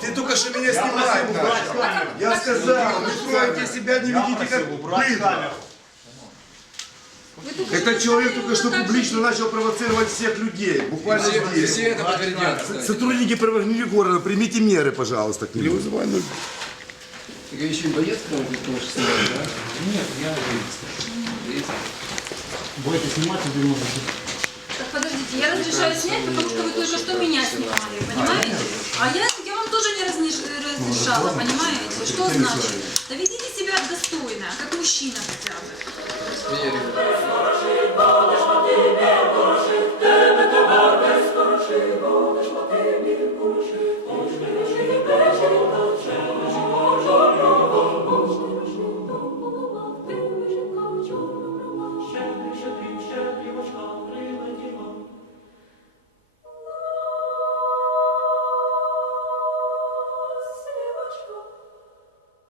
Ты только что меня снимать начал. Я сказал, вы строите себя, не ведите как только Этот что человек только что ну, публично начал провоцировать всех людей, буквально Все, все здесь. это подтвердят, кстати. Сотрудники правоохранительных органов, примите меры, пожалуйста, к нему. Ты еще и боец, потому что потому что да? Нет, я. Боец? Бойтесь снимать, или можете. Так подождите, я разрешаю снять, потому что вы только что меня снимали, понимаете? А я, я вам тоже не разнеш- разрешала, понимаете? Что значит? Да ведите себя достойно, как мужчина хотя бы.